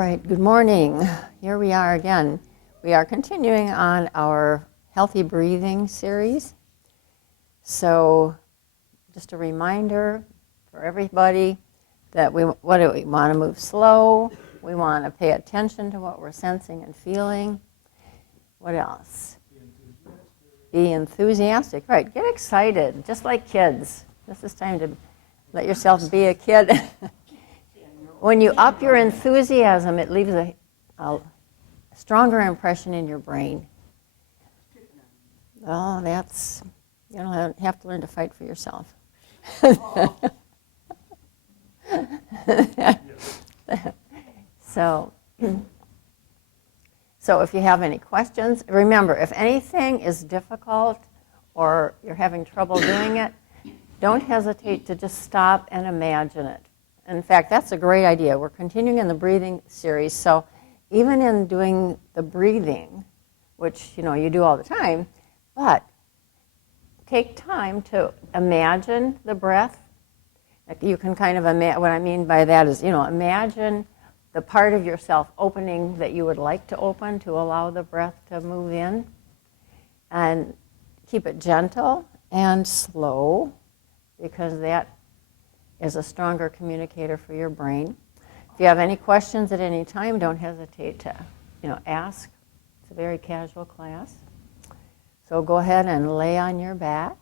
right, good morning. Here we are again. We are continuing on our healthy breathing series. So just a reminder for everybody that we want to move slow. We want to pay attention to what we're sensing and feeling. What else? Be enthusiastic. Right, get excited, just like kids. This is time to let yourself be a kid. When you up your enthusiasm, it leaves a stronger impression in your brain. Oh, that's, you don't have to learn to fight for yourself. So if you have any questions, remember, if anything is difficult or you're having trouble doing it, don't hesitate to just stop and imagine it. In fact, that's a great idea. We're continuing in the breathing series, so even in doing the breathing, which you do all the time, but take time to imagine the breath. You can kind of imagine, what I mean by that is, imagine the part of yourself opening that you would like to open to allow the breath to move in. And keep it gentle and slow, because that is a stronger communicator for your brain. If you have any questions at any time, don't hesitate to ask. It's a very casual class. So go ahead and lay on your back.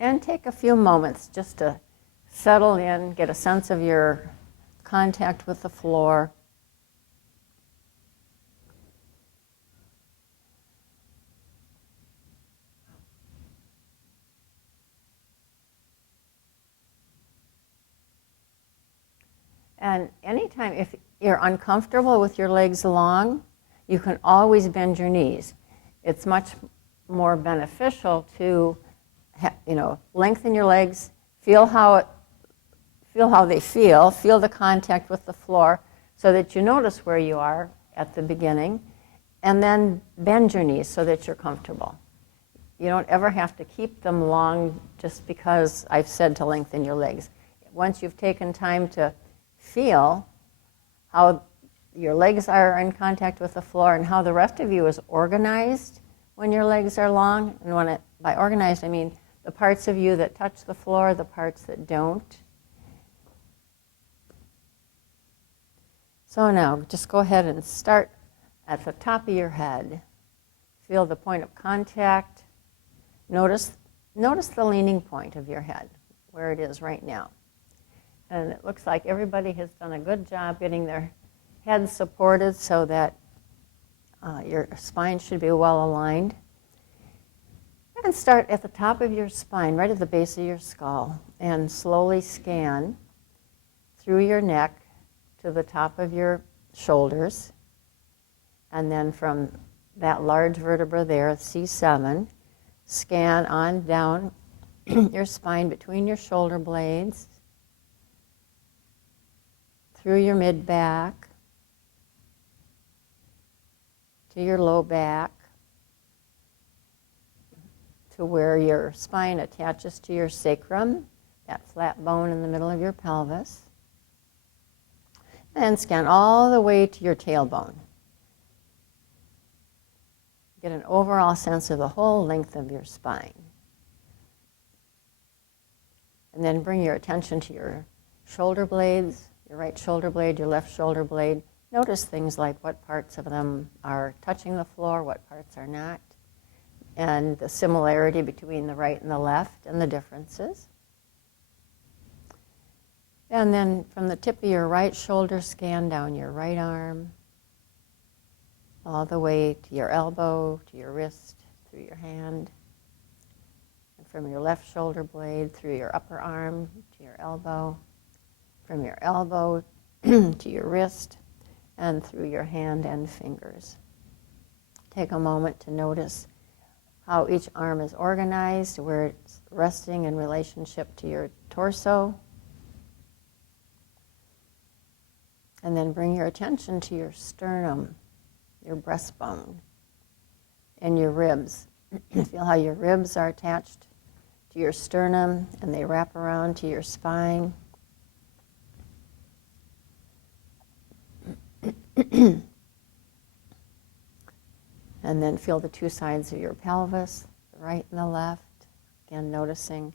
And take a few moments just to settle in, get a sense of your contact with the floor. And anytime, if you're uncomfortable with your legs long, you can always bend your knees. It's much more beneficial to lengthen your legs, feel how they feel the contact with the floor, so that you notice where you are at the beginning, and then bend your knees so that you're comfortable. You don't ever have to keep them long just because I've said to lengthen your legs. Once you've taken time to feel how your legs are in contact with the floor and how the rest of you is organized when your legs are long, and by organized I mean the parts of you that touch the floor, the parts that don't. So now just go ahead and start at the top of your head. Feel the point of contact. Notice the leaning point of your head, where it is right now. And it looks like everybody has done a good job getting their head supported so that your spine should be well aligned. And start at the top of your spine, right at the base of your skull, and slowly scan through your neck to the top of your shoulders. And then from that large vertebra there, C7, scan on down your spine between your shoulder blades, through your mid-back, to your low back, to where your spine attaches to your sacrum, that flat bone in the middle of your pelvis. And scan all the way to your tailbone. Get an overall sense of the whole length of your spine. And then bring your attention to your shoulder blades, your right shoulder blade, your left shoulder blade. Notice things like what parts of them are touching the floor, what parts are not, and the similarity between the right and the left and the differences. And then from the tip of your right shoulder, scan down your right arm, all the way to your elbow, to your wrist, through your hand. And from your left shoulder blade, through your upper arm, to your elbow. From your elbow to your wrist, and through your hand and fingers. Take a moment to notice how each arm is organized, where it's resting in relationship to your torso. And then bring your attention to your sternum, your breastbone, and your ribs. Feel how your ribs are attached to your sternum and they wrap around to your spine. And then feel the two sides of your pelvis, the right and the left. Again, noticing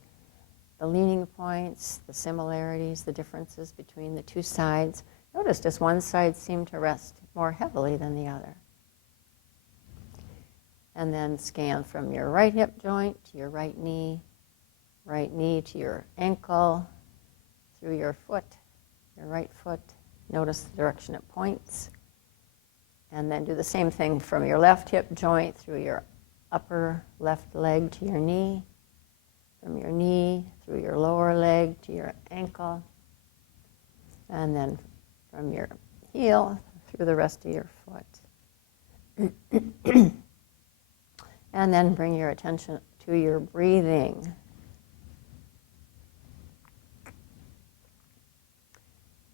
the leaning points, the similarities, the differences between the two sides. Notice does one side seem to rest more heavily than the other? And then scan from your right hip joint to your right knee to your ankle, through your foot, your right foot. Notice the direction it points. And then do the same thing from your left hip joint through your upper left leg to your knee, from your knee through your lower leg to your ankle, and then from your heel through the rest of your foot. And then bring your attention to your breathing.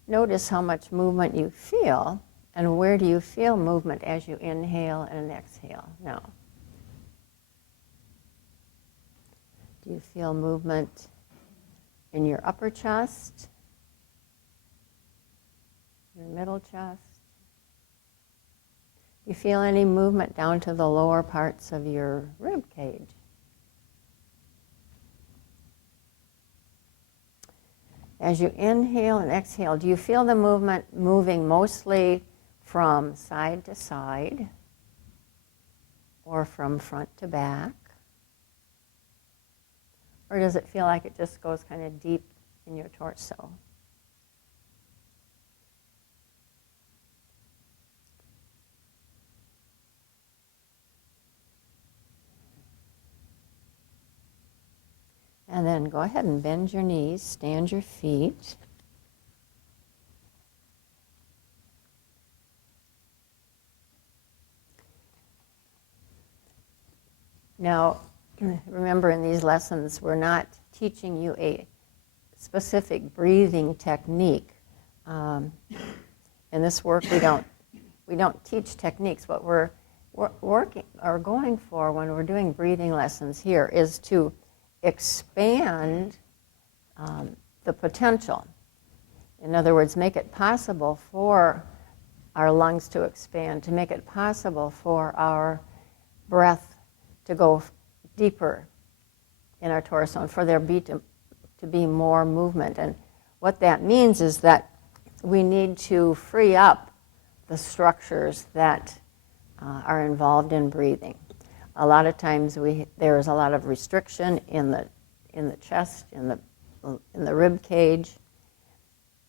Notice how much movement you feel, and where do you feel movement as you inhale and exhale now? Do you feel movement in your upper chest, your middle chest? Do you feel any movement down to the lower parts of your rib cage? As you inhale and exhale, do you feel the movement moving mostly from side to side or from front to back? Or does it feel like it just goes kind of deep in your torso? And then go ahead and bend your knees, stand your feet. Now, remember in these lessons, we're not teaching you a specific breathing technique. In this work, we don't teach techniques. What we're working or going for when we're doing breathing lessons here is to expand the potential. In other words, make it possible for our lungs to expand, to make it possible for our breath to go deeper in our torso and for there to be more movement. And what that means is that we need to free up the structures that are involved in breathing. A lot of times there is a lot of restriction in the chest, in the rib cage,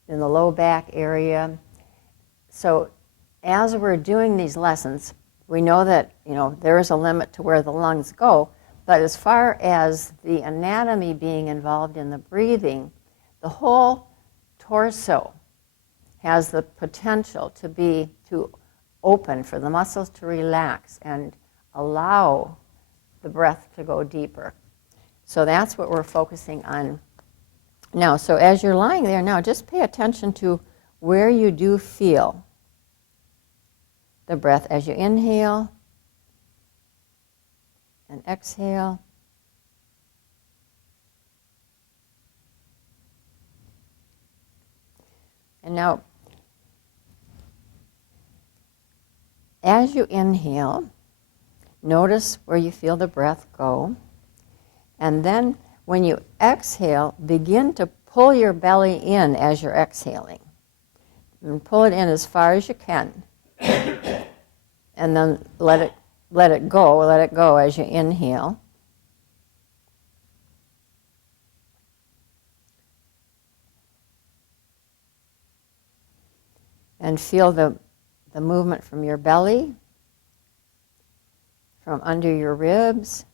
in the low back area. So as we're doing these lessons, we know that there is a limit to where the lungs go, but as far as the anatomy being involved in the breathing, the whole torso has the potential to open, for the muscles to relax and allow the breath to go deeper. So that's what we're focusing on now. So as you're lying there now, just pay attention to where you do feel the breath as you inhale and exhale. And now, as you inhale, notice where you feel the breath go. And then when you exhale, begin to pull your belly in as you're exhaling. And pull it in as far as you can. And then let it go as you inhale. And feel the movement from your belly, from under your ribs.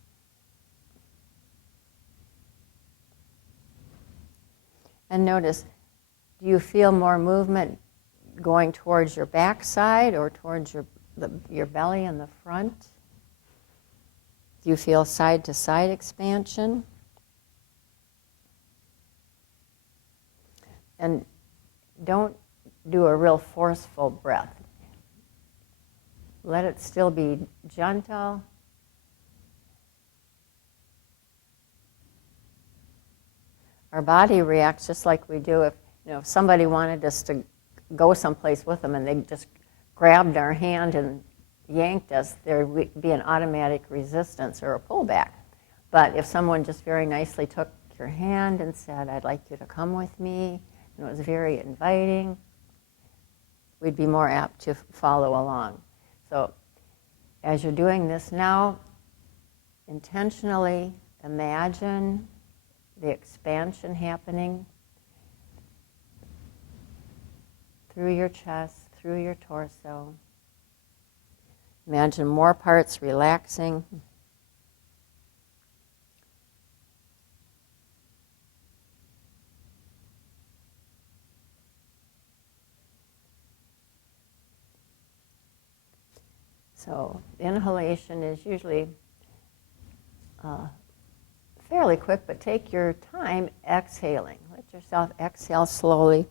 And notice, do you feel more movement going towards your backside or towards your belly in the front? Do you feel side-to-side expansion? And don't do a real forceful breath. Let it still be gentle our body reacts just like we do if somebody wanted us to go someplace with them and they just grabbed our hand and yanked us, there would be an automatic resistance or a pullback. But if someone just very nicely took your hand and said, I'd like you to come with me, and it was very inviting, we'd be more apt to follow along. So as you're doing this now, intentionally imagine the expansion happening through your chest, through your torso. Imagine more parts relaxing. So inhalation is usually fairly quick, but take your time exhaling. Let yourself exhale slowly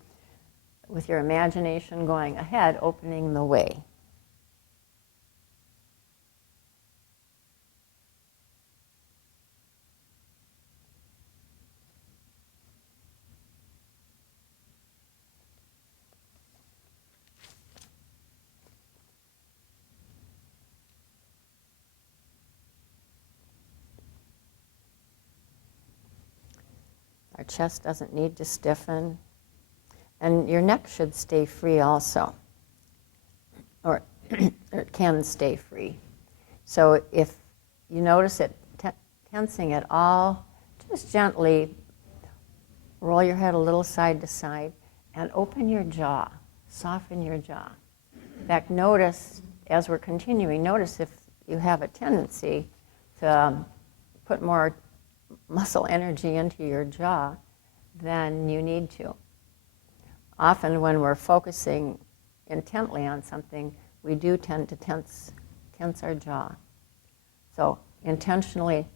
with your imagination going ahead, opening the way. Our chest doesn't need to stiffen. And your neck should stay free also, or it can stay free. So if you notice it tensing at all, just gently roll your head a little side to side and open your jaw, soften your jaw. In fact, notice, as we're continuing, notice if you have a tendency to put more muscle energy into your jaw than you need to. Often when we're focusing intently on something, we do tend to tense our jaw. So intentionally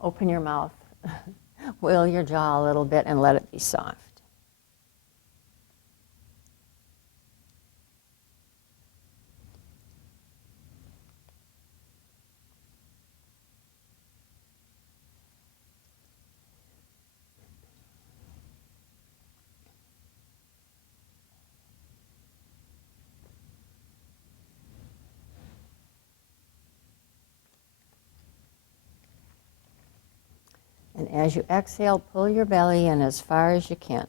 open your mouth, wiggle your jaw a little bit, and let it be soft. And as you exhale, pull your belly in as far as you can.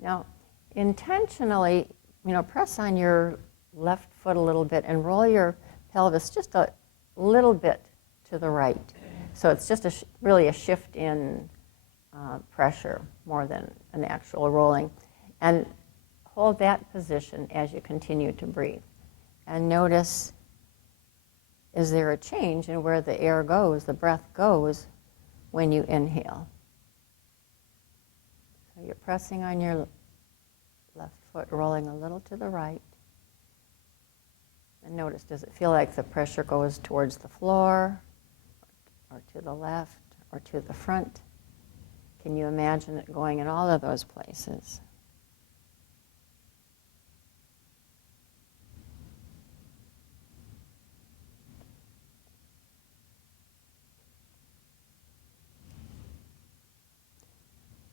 Now, intentionally, press on your left foot a little bit and roll your pelvis just a little bit to the right. So it's just really a shift in pressure more than an actual rolling. And hold that position as you continue to breathe. And notice, is there a change in where the air goes, the breath goes, when you inhale? So you're pressing on your left foot, rolling a little to the right. And notice, does it feel like the pressure goes towards the floor, or to the left, or to the front? Can you imagine it going in all of those places?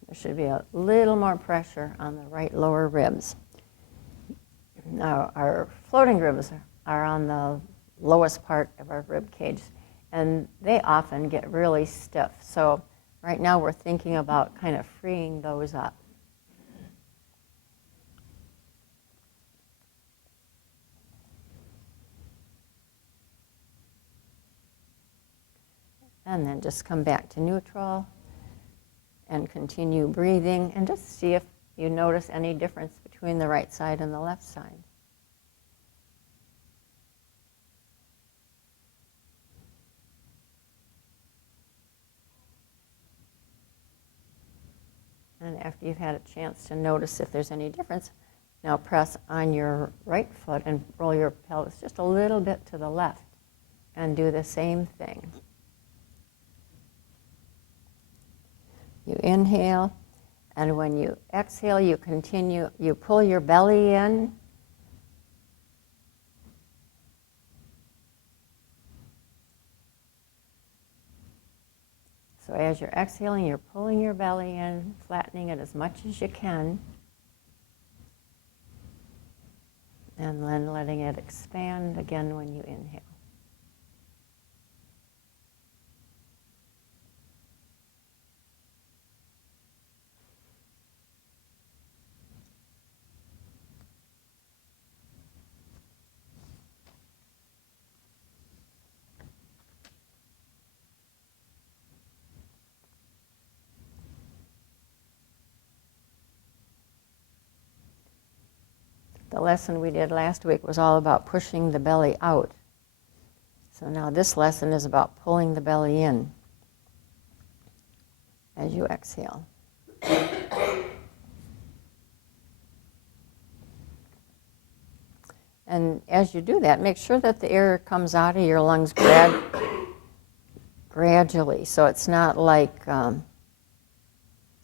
There should be a little more pressure on the right lower ribs. Now, our floating ribs are on the lowest part of our rib cage, and they often get really stiff. So right now we're thinking about kind of freeing those up. And then just come back to neutral and continue breathing, and just see if you notice any difference between the right side and the left side. And after you've had a chance to notice if there's any difference, now press on your right foot and roll your pelvis just a little bit to the left and do the same thing. You inhale, and when you exhale, you pull your belly in. So as you're exhaling, you're pulling your belly in, flattening it as much as you can, and then letting it expand again when you inhale. The lesson we did last week was all about pushing the belly out. So now this lesson is about pulling the belly in as you exhale. And as you do that, make sure that the air comes out of your lungs gradually, so it's not like an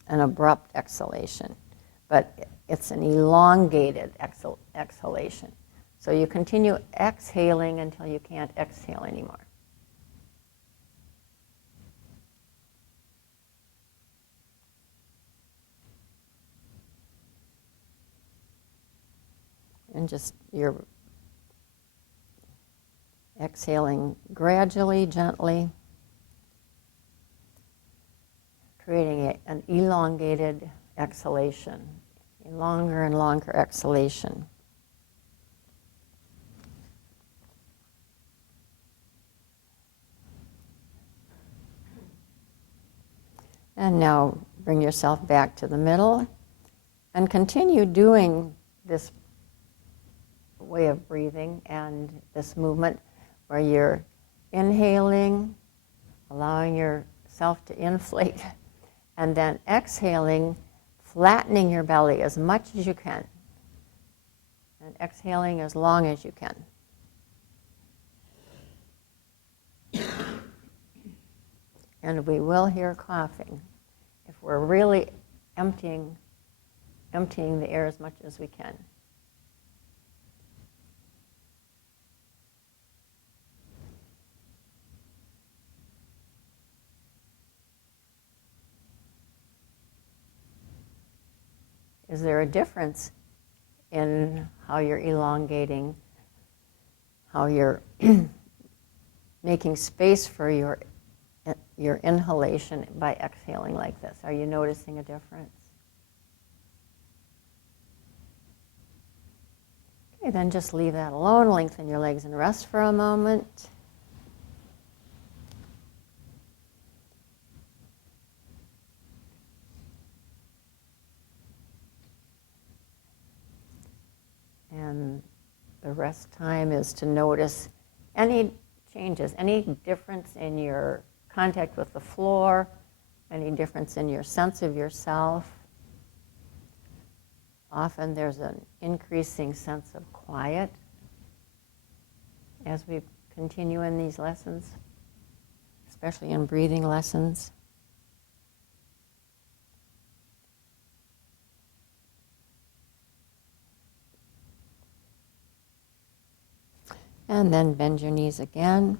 abrupt exhalation, but it's an elongated exhalation. So you continue exhaling until you can't exhale anymore. And just you're exhaling gradually, gently, creating an elongated exhalation, a longer and longer exhalation. And now bring yourself back to the middle and continue doing this way of breathing and this movement where you're inhaling, allowing yourself to inflate, and then exhaling, flattening your belly as much as you can, and exhaling as long as you can. And we will hear coughing if we're really emptying the air as much as we can. Is there a difference in how you're elongating, how you're making space for your inhalation by exhaling like this? Are you noticing a difference? Okay, then just leave that alone. Lengthen your legs and rest for a moment. And the rest time is to notice any changes, any difference in your contact with the floor, any difference in your sense of yourself. Often there's an increasing sense of quiet as we continue in these lessons, especially in breathing lessons. And then bend your knees again.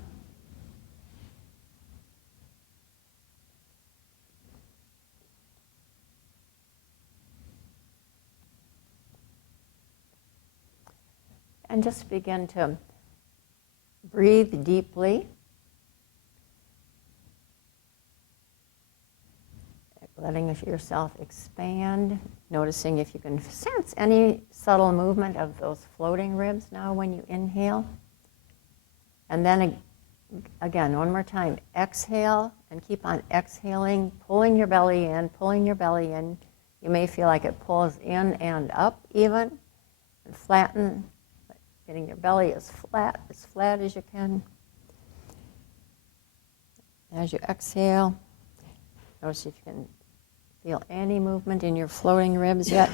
And just begin to breathe deeply. Letting yourself expand, noticing if you can sense any subtle movement of those floating ribs now when you inhale. And then again, one more time, exhale and keep on exhaling, pulling your belly in, pulling your belly in. You may feel like it pulls in and up even, and flatten, getting your belly as flat as you can. As you exhale, notice if you can feel any movement in your floating ribs yet.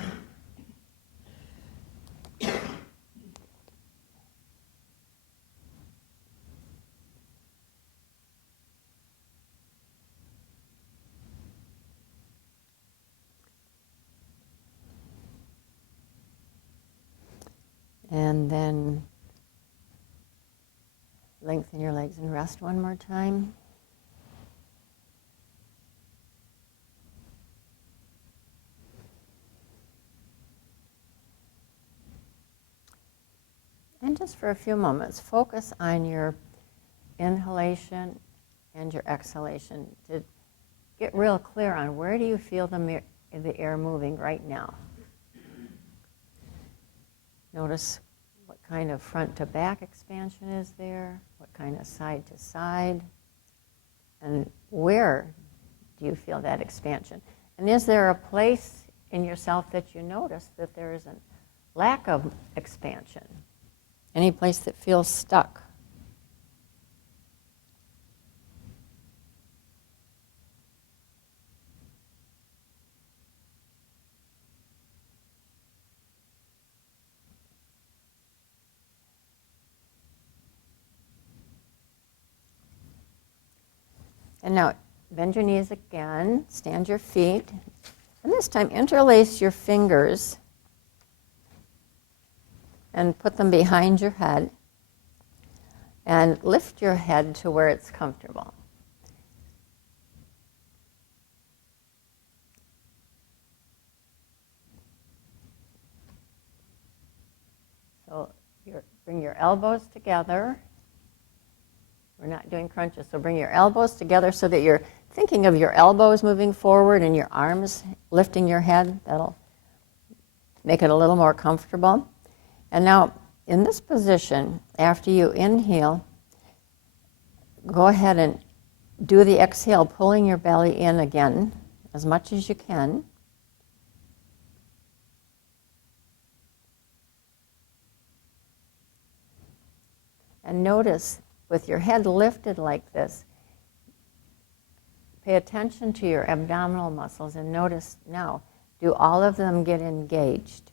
And then lengthen your legs and rest one more time. And just for a few moments, focus on your inhalation and your exhalation to get real clear on where do you feel the air moving right now. Notice what kind of front to back expansion is there, what kind of side to side, and where do you feel that expansion? And is there a place in yourself that you notice that there is a lack of expansion? Any place that feels stuck? And now bend your knees again, stand your feet, and this time interlace your fingers and put them behind your head and lift your head to where it's comfortable. So bring your elbows together. We're not doing crunches, so bring your elbows together so that you're thinking of your elbows moving forward and your arms lifting your head. That'll make it a little more comfortable. And now, in this position, after you inhale, go ahead and do the exhale, pulling your belly in again as much as you can. And notice, with your head lifted like this, pay attention to your abdominal muscles and notice now, do all of them get engaged?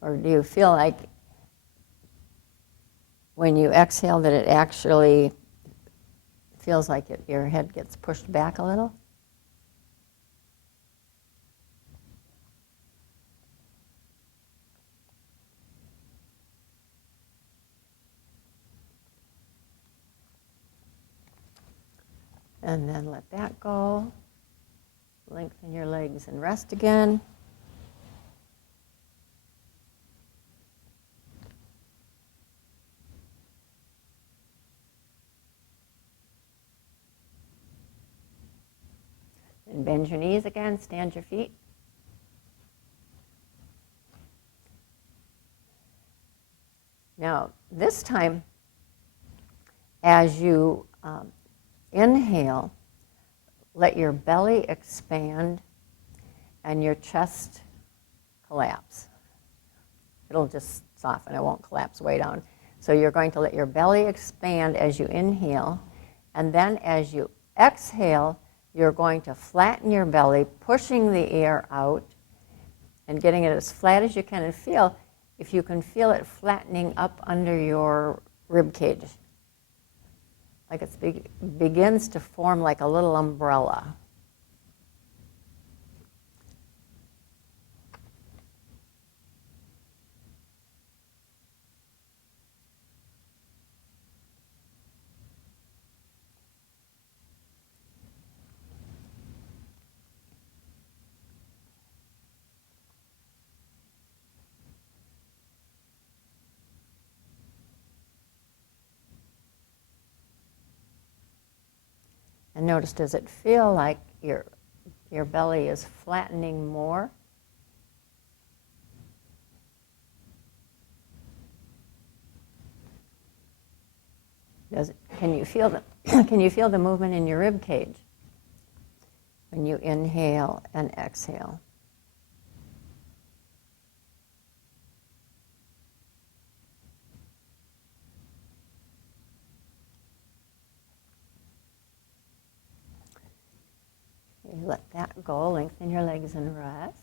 Or do you feel like when you exhale that it actually feels like your head gets pushed back a little? And then let that go. Lengthen your legs and rest again. And bend your knees again, stand your feet. Now, this time, as you inhale, let your belly expand and your chest collapse. It'll just soften, it won't collapse way down. So you're going to let your belly expand as you inhale, and then as you exhale, you're going to flatten your belly, pushing the air out and getting it as flat as you can, and feel, if you can feel it flattening up under your rib cage, like it begins to form like a little umbrella. And notice, does it feel like your belly is flattening more? Can you feel the movement in your rib cage when you inhale and exhale? You let that go, lengthen your legs and rest.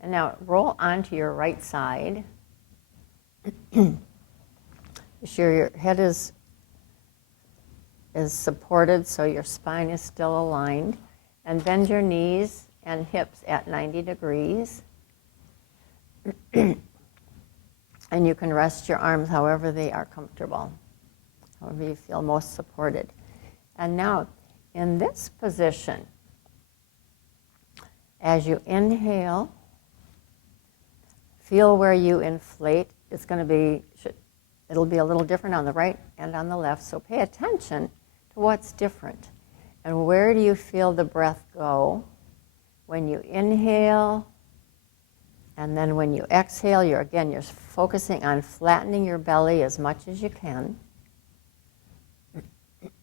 And now roll onto your right side Be sure your head is supported so your spine is still aligned. And bend your knees and hips at 90 degrees. And you can rest your arms however they are comfortable, however you feel most supported. And now, in this position, as you inhale, feel where you inflate. It'll be a little different on the right and on the left, so pay attention to what's different. And where do you feel the breath go when you inhale? And then when you exhale, you're focusing on flattening your belly as much as you can.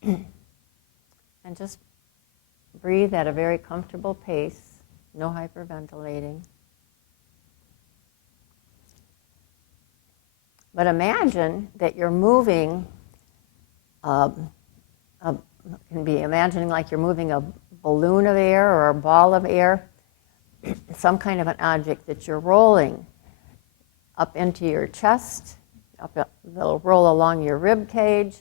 And just breathe at a very comfortable pace, no hyperventilating. But imagine that you're moving, can be imagining like you're moving a balloon of air or a ball of air, some kind of an object that you're rolling up into your chest, they'll roll along your rib cage.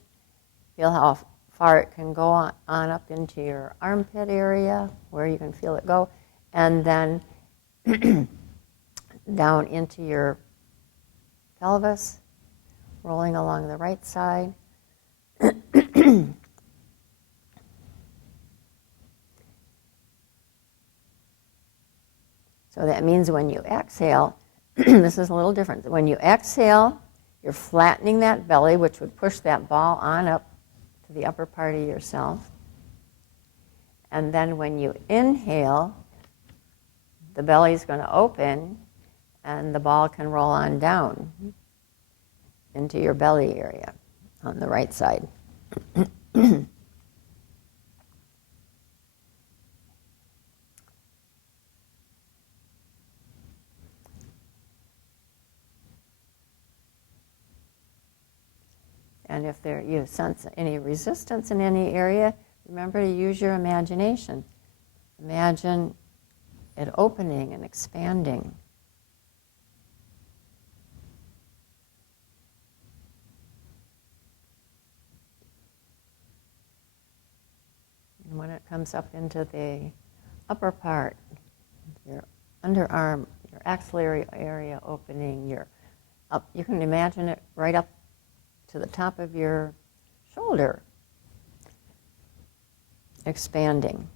Feel how far it can go on up into your armpit area, where you can feel it go, and then down into your pelvis, rolling along the right side. So that means when you exhale, this is a little different. When you exhale, you're flattening that belly, which would push that ball on up to the upper part of yourself. And then when you inhale, the belly's going to open and the ball can roll on down into your belly area on the right side. And if you sense any resistance in any area, remember to use your imagination. Imagine it opening and expanding. And when it comes up into the upper part, your underarm, your axillary area opening, you can imagine it right up to the top of your shoulder, expanding.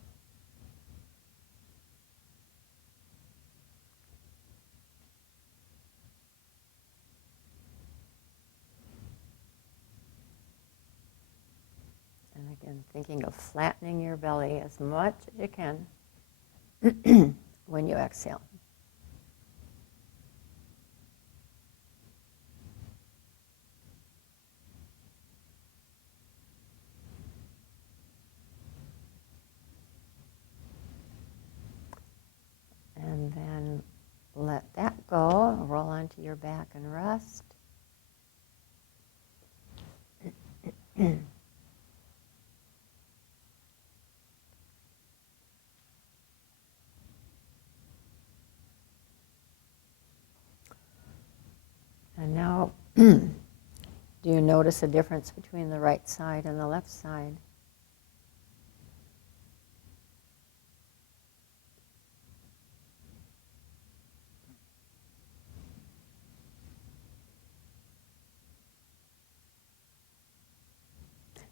And again, thinking of flattening your belly as much as you can when you exhale. And then let that go, roll onto your back and rest. And now, do you notice a difference between the right side and the left side?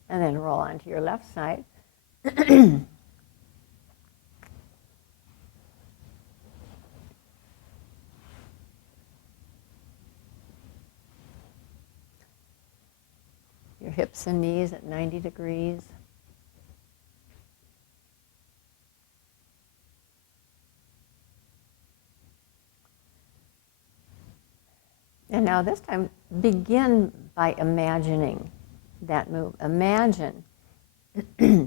And then roll onto your left side. Your hips and knees at 90 degrees. And now this time, begin by imagining that move. Imagine as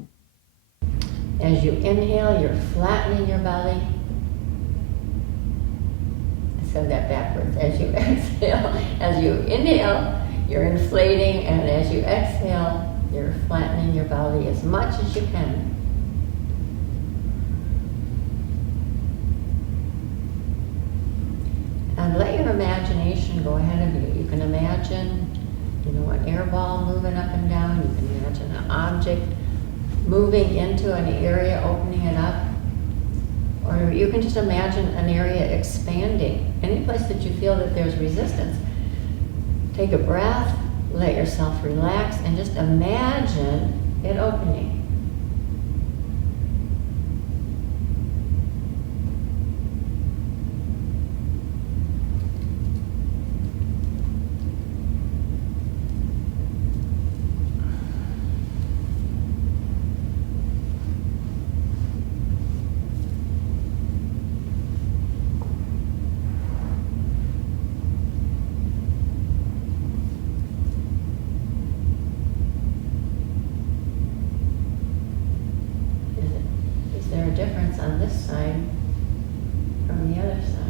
you inhale, you're flattening your belly. I said that backwards. As you exhale, as you inhale, you're inflating, and as you exhale, you're flattening your belly as much as you can. And let your imagination imagination go ahead of you. You can imagine, an air ball moving up and down. You can imagine an object moving into an area, opening it up. Or you can just imagine an area expanding. Any place that you feel that there's resistance, take a breath, let yourself relax, and just imagine it opening. Is there a difference on this side from the other side?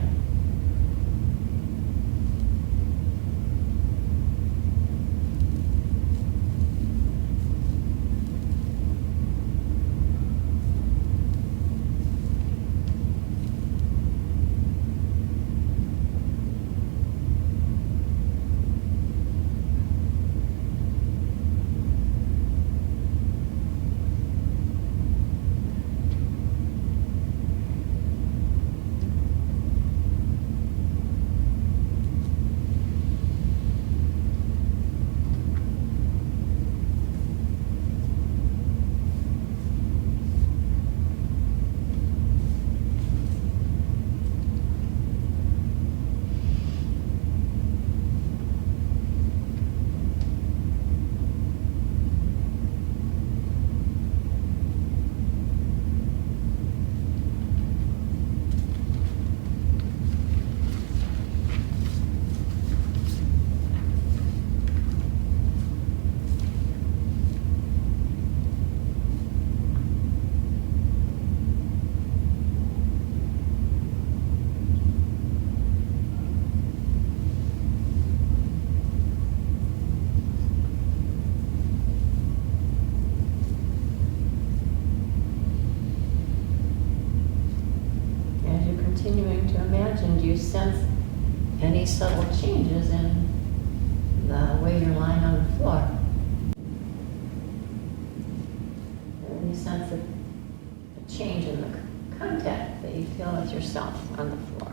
Continuing to imagine, do you sense any subtle changes in the way you're lying on the floor? Any sense of a change in the contact that you feel with yourself on the floor?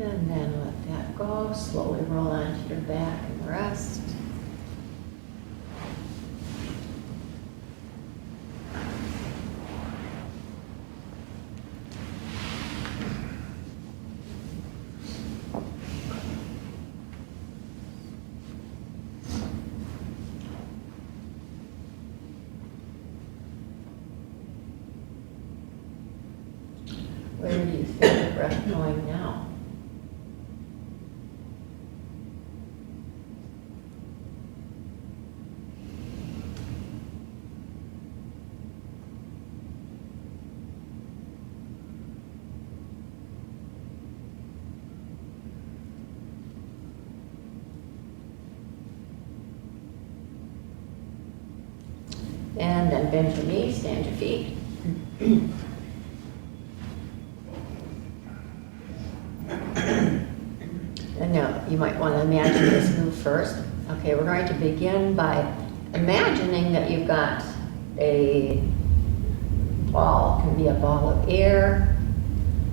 And then let that go. Slowly roll onto your back and rest. Where do you feel the breath going now? And then bend your knees, stand your feet. And now you might want to imagine this move first. Okay, we're going to begin by imagining that you've got a ball. It can be a ball of air,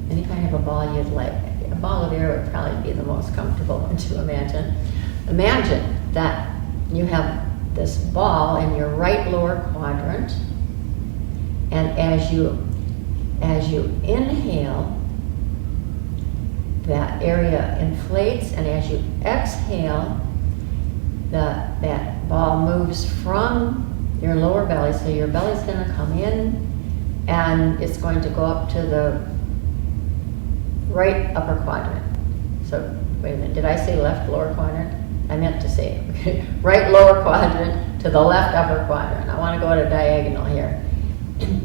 any kind of a ball you'd like. A ball of air would probably be the most comfortable one to imagine. Imagine that you have this ball in your right lower quadrant, and as you inhale, that area inflates, and as you exhale, that ball moves from your lower belly. So your belly's going to come in, and it's going to go up to the right upper quadrant. So, wait a minute, did I say left lower quadrant? I meant to say right lower quadrant to the left upper quadrant. I want to go at a diagonal here.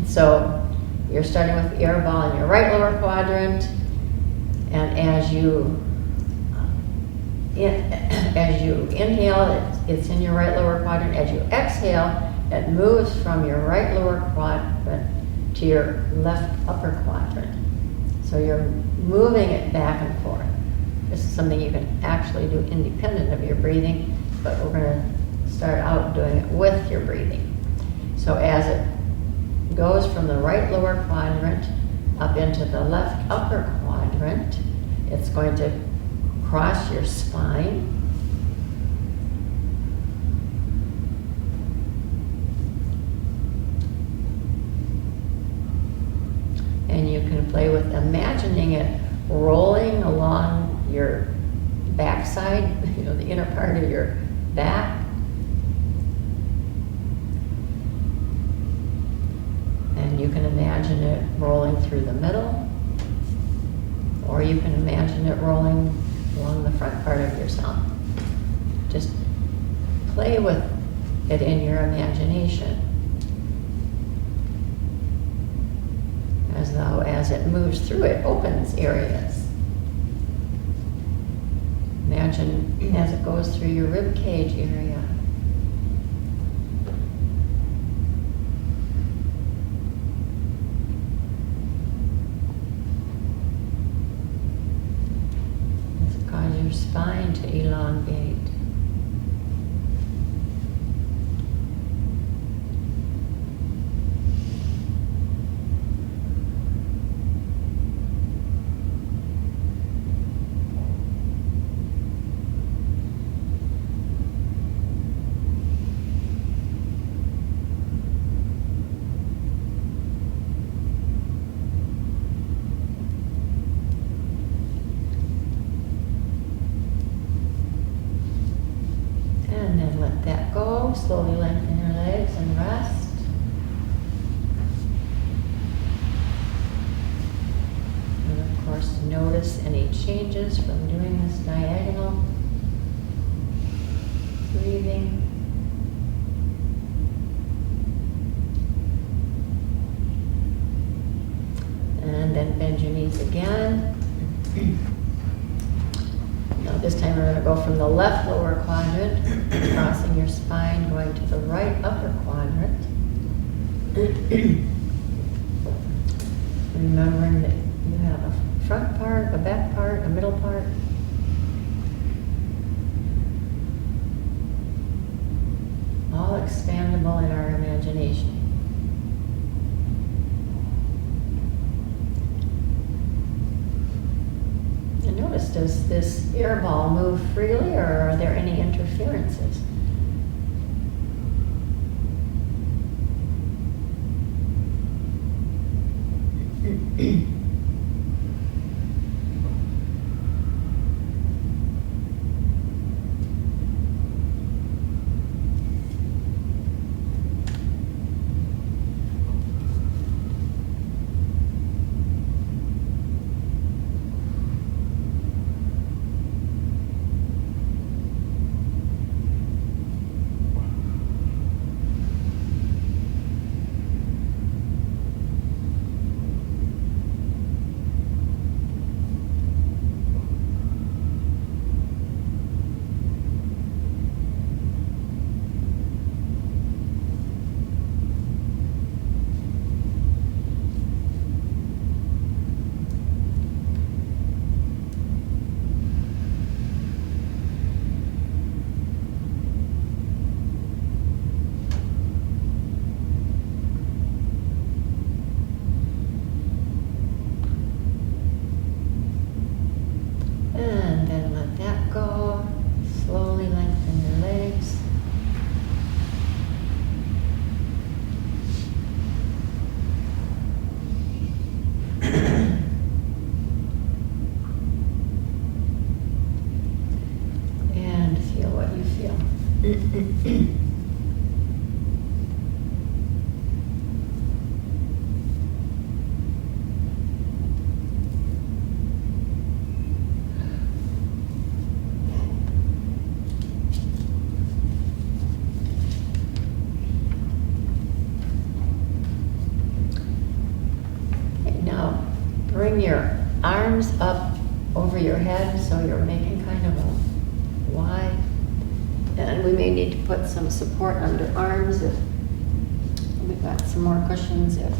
So you're starting with the air ball in your right lower quadrant, and as you inhale, it's in your right lower quadrant. As you exhale, it moves from your right lower quadrant to your left upper quadrant. So you're moving it back and forth. This is something you can actually do independent of your breathing, but we're going to start out doing it with your breathing. So as it goes from the right lower quadrant up into the left upper quadrant, it's going to cross your spine. And you can play with imagining it rolling along your backside, the inner part of your back. And you can imagine it rolling through the middle, or you can imagine it rolling along the front part of yourself. Just play with it in your imagination, as though as it moves through, it opens areas. Imagine as it goes through your rib cage area. Does it cause your spine to elongate? That go. Slowly lengthen your legs and rest. And of course, notice any changes from doing this diagonal breathing. And then bend your knees again. This time we're going to go from the left lower quadrant, crossing your spine, going to the right upper quadrant. Remembering that you have a front part, a back part, a middle part. All expandable in our imagination. Notice, does this air ball move freely, or are there any interferences? arms up over your head, so you're making kind of a Y. And we may need to put some support under arms if we've got some more cushions. If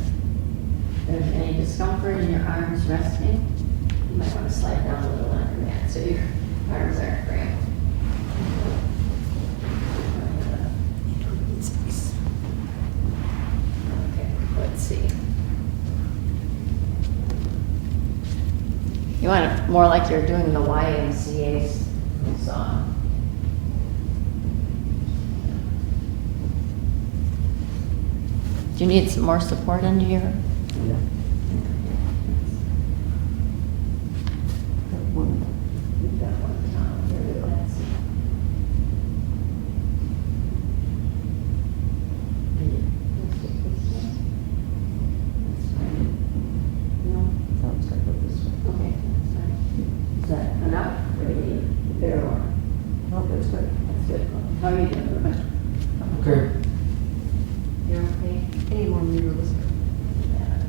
there's any discomfort in your arms resting, you might want to slide down a little under that so your arms aren't cramped. Okay, let's see. You want it more like you're doing the YMCA song. Do you need some more support under your? Yeah. We've got one down here. Let's see. No? Sounds good with this one. Okay, sorry. Is that enough? Or do you need a bit more? No, that's good. That's good. How are you doing? Okay. You're okay? Any more mirrors? Yeah.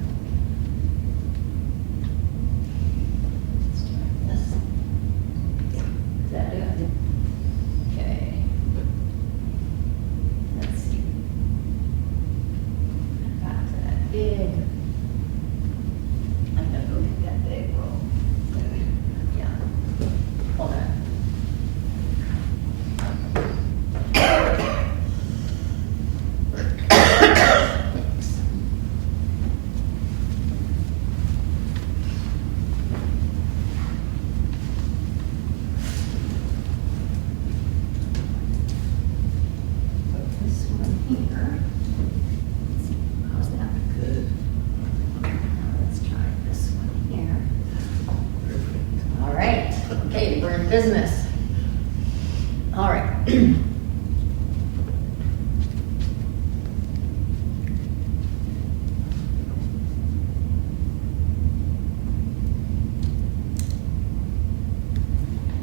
Let's try this. Does that do it? Okay. Let's see. Back to that big. I'm gonna go get that big roll. Yeah. Hold on. Put this one here. How's that? Good. Now let's try this one here. All right. Okay, we're in business. All right.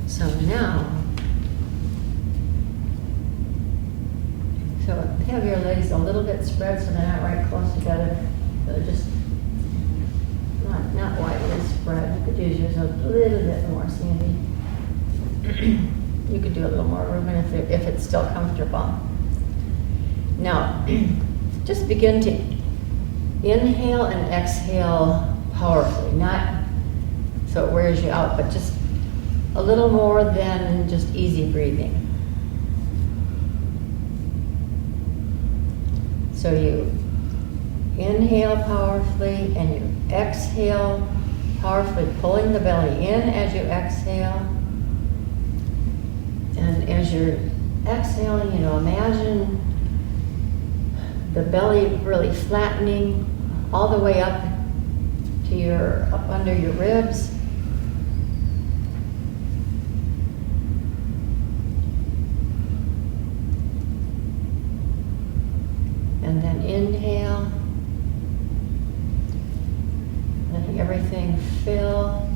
So now, have your legs a little bit spread so they're not right close together. They're just not widely spread. You could use yours a little bit more, Sandy. You could do a little more movement if it's still comfortable. Now, just begin to inhale and exhale powerfully, not so it wears you out, but just a little more than just easy breathing. So you inhale powerfully and you exhale powerfully, pulling the belly in as you exhale. And as you're exhaling, imagine the belly really flattening all the way up under your ribs. And then inhale, letting everything fill.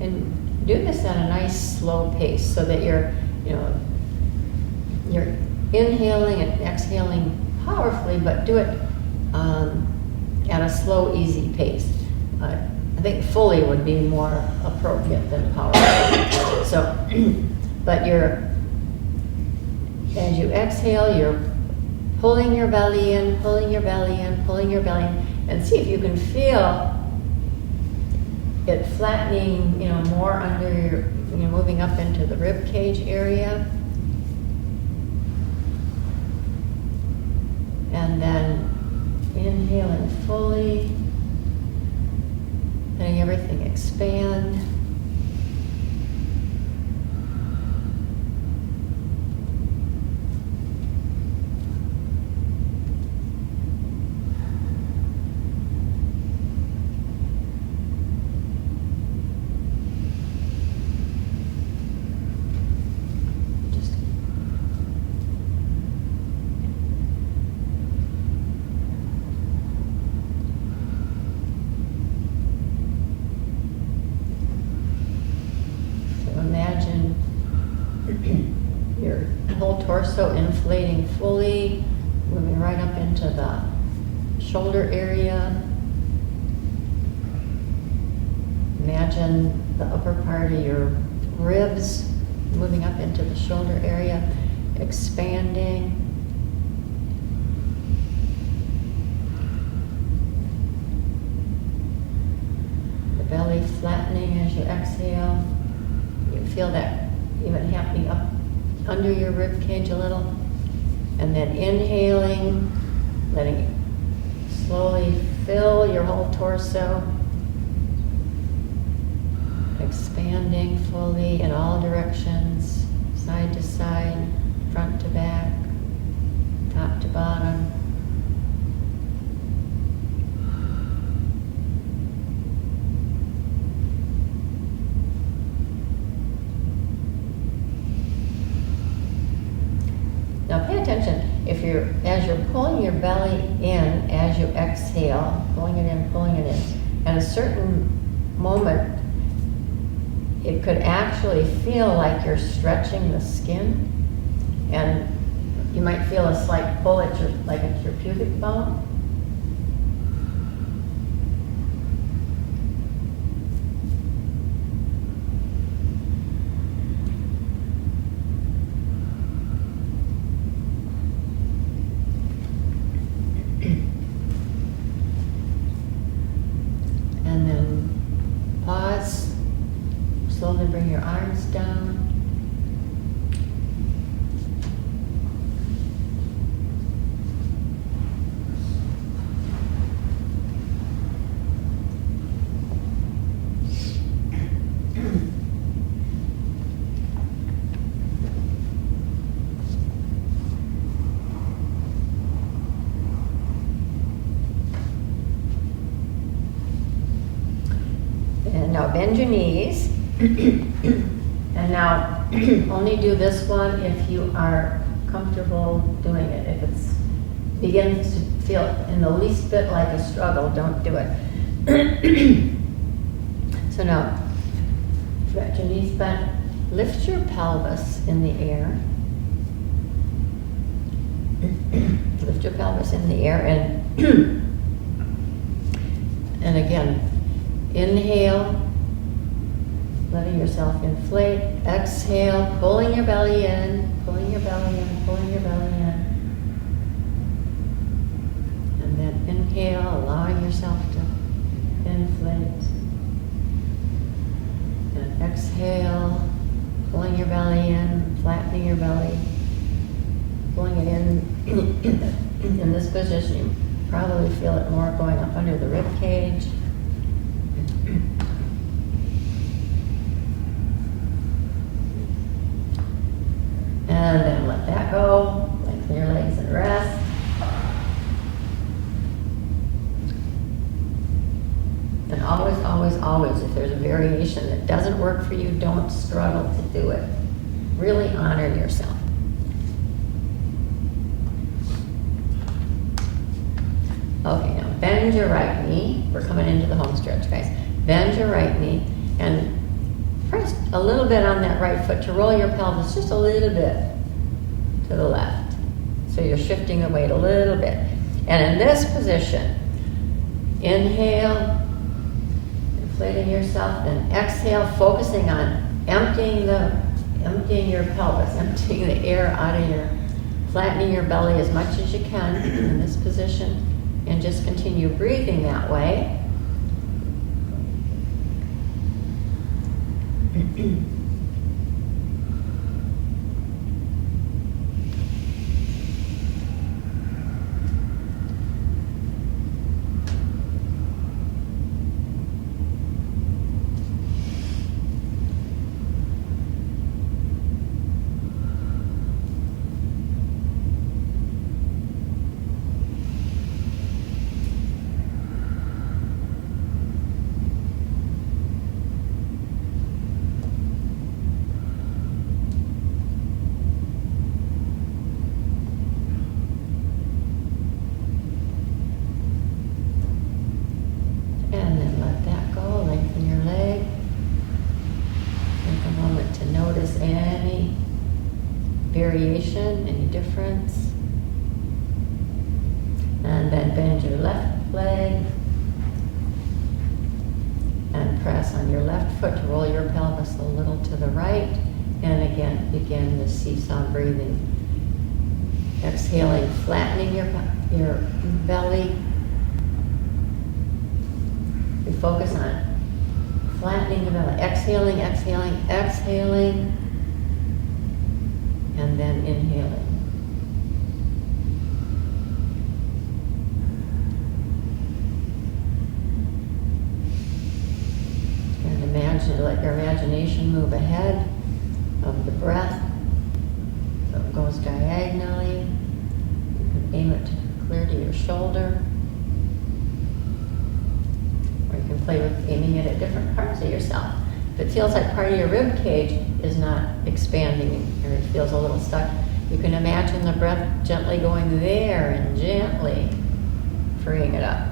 And do this at a nice slow pace so that you're inhaling and exhaling powerfully, but do it at a slow, easy pace. I think fully would be more appropriate than powerful. So, but as you exhale, you're pulling your belly in, pulling your belly in, pulling your belly in, and see if you can feel it flattening, more under your, moving up into the rib cage area. And then inhaling fully, letting everything expand. Imagine your whole torso inflating fully, moving right up into the shoulder area. Imagine the upper part of your ribs moving up into the shoulder area, expanding. The belly flattening as you exhale. You feel that even happening up under your rib cage a little. And then inhaling, letting it slowly fill your whole torso. Expanding fully in all directions, side to side, front to back, top to bottom. Now pay attention, as you're pulling your belly in, as you exhale, pulling it in, at a certain moment, it could actually feel like you're stretching the skin, and you might feel a slight pull at your pubic bone. And then pause. Slowly bring your arms down. And now bend your knees. And now, only do this one if you are comfortable doing it. If it begins to feel in the least bit like a struggle, don't do it. So now, you've got your knees bent. Lift your pelvis in the air. Lift your pelvis in the air and again, inhale. Letting yourself inflate, exhale, pulling your belly in, pulling your belly in, pulling your belly in. And then inhale, allowing yourself to inflate. And exhale, pulling your belly in, flattening your belly, pulling it in. In this position, you probably feel it more going up under the rib cage. And then let that go. Lengthen your legs and rest. And always, always, always, if there's a variation that doesn't work for you, don't struggle to do it. Really honor yourself. Okay, now bend your right knee. We're coming into the home stretch, guys. Bend your right knee and press a little bit on that right foot to roll your pelvis just a little bit to the left. So you're shifting the weight a little bit. And in this position, inhale, inflating yourself, and exhale, focusing on emptying your pelvis, emptying the air out of flattening your belly as much as you can in this position, and just continue breathing that way. Variation, any difference. And then bend your left leg and press on your left foot to roll your pelvis a little to the right. And again, begin the seesaw breathing. Exhaling, flattening your belly. We focus on flattening the belly. Exhaling, exhaling, exhaling. And then inhaling. And imagine, let your imagination move ahead of the breath. So it goes diagonally. You can aim it clear to your shoulder. Or you can play with aiming it at different parts of yourself. If it feels like part of your rib cage is not expanding or it feels a little stuck, you can imagine the breath gently going there and gently freeing it up.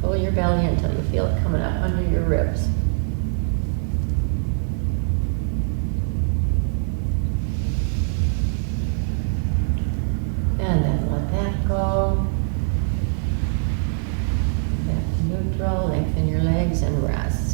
Pull your belly until you feel it coming up under your ribs. And then let that go. Back to neutral, lengthen your legs and rest.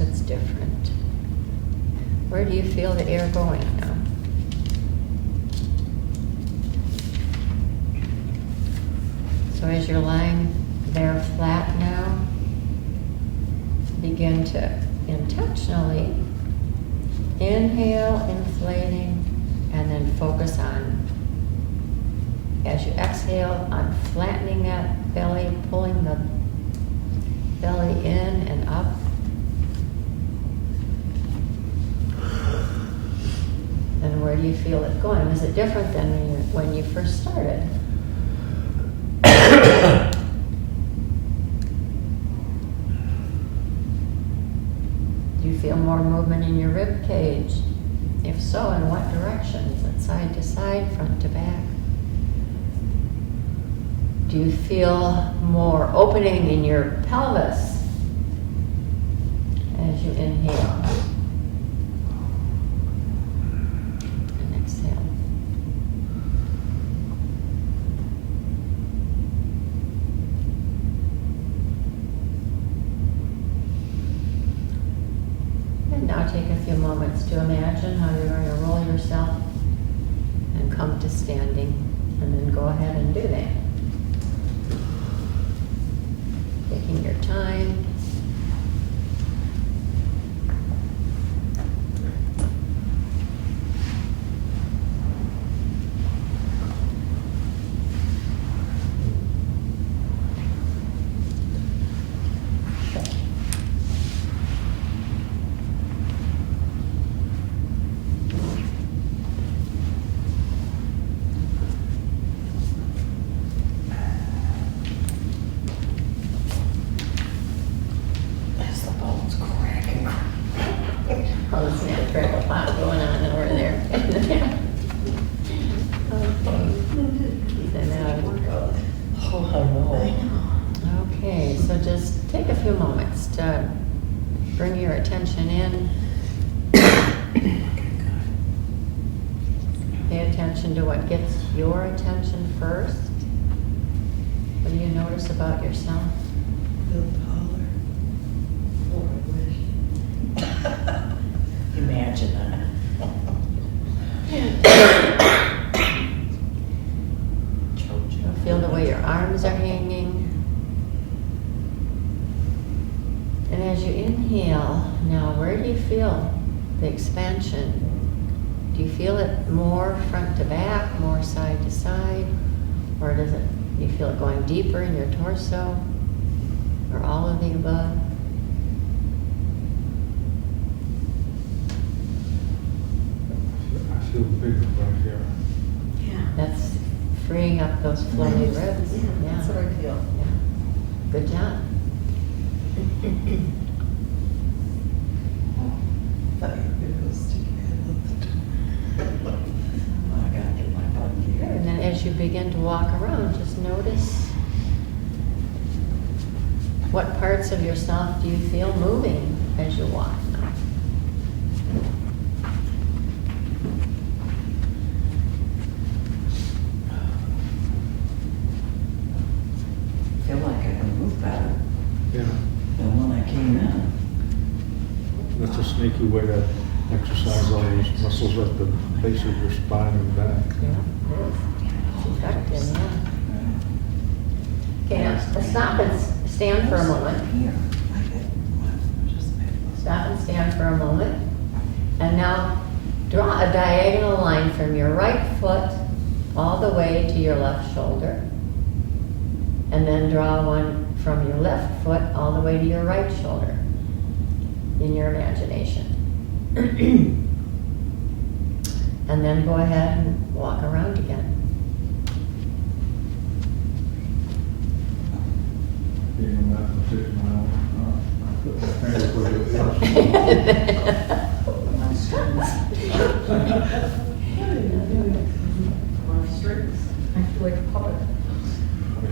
That's different. Where do you feel the air going now? So as you're lying there flat now, begin to intentionally inhale, inflating, and then focus on, as you exhale, on flattening that belly, pulling the belly in and up. And where do you feel it going? Is it different than when you first started? Do you feel more movement in your rib cage? If so, in what direction? Is it side to side, front to back? Do you feel more opening in your pelvis as you inhale? Now take a few moments to imagine how you're going to roll yourself and come to standing, and then go ahead and do that. Taking your time. Oh, there's an electrical pot going on over there. Okay. Oh, I know. Okay, so just take a few moments to bring your attention in. Pay attention to what gets your attention first. What do you notice about yourself? Feel taller. Oh, I wish. Imagine that. Feel the way your arms are hanging. And as you inhale, now where do you feel the expansion? Do you feel it more front to back, more side to side? Or do you feel it going deeper in your torso? Or all of the above? I feel bigger right here. Yeah. That's freeing up those flowy ribs. That's what I feel. Good job. Thought you were gonna go stick your head up the door. Oh, I gotta get my butt here. And then as you begin to walk around, just notice what parts of yourself do you feel moving as you walk now. I feel like I can move better Yeah, than when I came in. that's a sneaky way to exercise all those muscles at the base of your spine and back. Yeah, it is. It's effective, yeah. Okay, now stop and stand for a moment. Here, I get, just make those. Stop and stand for a moment. And now draw a diagonal line from your right foot all the way to your left shoulder. And then draw one from your left foot all the way to your right shoulder in your imagination. And then go ahead and walk around again. Being mathematician, I put my hands where it I feel like a puppet.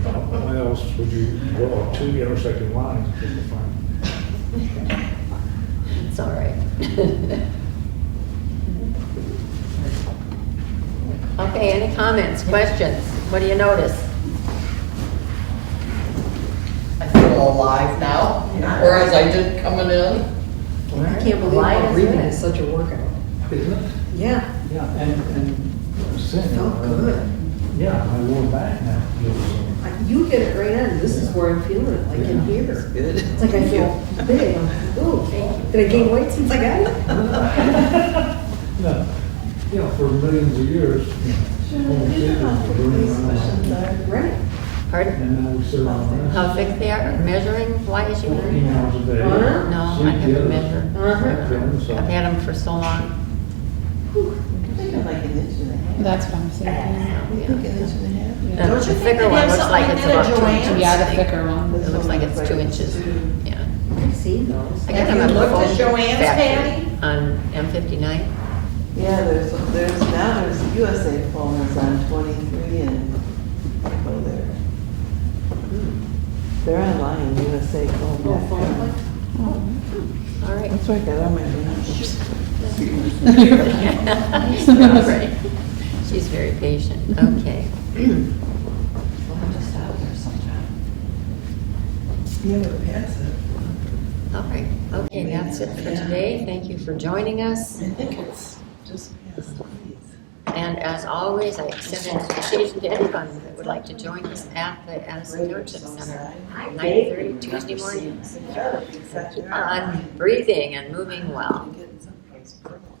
Why else would you draw two intersecting lines if you could find? It's all right. Okay, any comments, questions? What do you notice? I feel alive now, whereas I did coming in. I can't believe Why how is breathing it? is such a workout. Isn't it? Yeah, Yeah, and singing. felt good. Yeah, my lower back now feels, You get it right on. This is where I'm feeling it, like in Yeah. here. Good. It's like I feel big. I'm like, ooh, did I gain weight since I got it? no, you know, for millions of years, home theaters were running around, Right. Pardon? and now we sit around How this. thick they are? Measuring wise you 14 are? hours a day. Huh? No, I Sleep have to together. measure. Back then, so- I've had them for so long. I think I'm like an inch and a half. That's what I'm thinking. You think an inch and a half? The Don't the thicker one looks like it's about 2 inches. Yeah, the thicker one. It looks like it's 2 inches. Yeah. I've seen those. I got Have them you at the looked at phone Joann's, factory Patty? on M59. Yeah, there's now there's USA phone is on 23 and go there. They're online, USA phone. All right. That's where I got all my numbers. All right. She's very patient. Okay. We'll have to stop there sometime. Yeah, but that's it. All right. Okay, that's it for today. Thank you for joining us. I think it's just past these. And as always, I extend an invitation to anyone that would like to join us at the Addison Township Center, 9:30 Tuesday morning, on breathing and moving well. Getting someplace purple.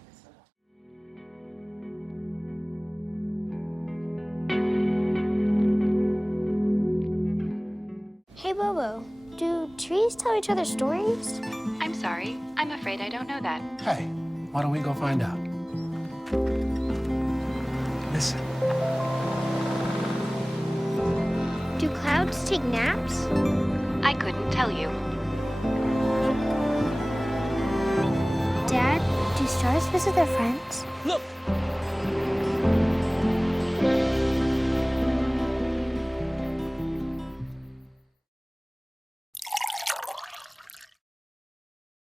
Hey Bobo, do trees tell each other stories? I'm sorry. I'm afraid I don't know that. Hey, why don't we go find out? Listen. Do clouds take naps? I couldn't tell you. Dad, do stars visit their friends? Look,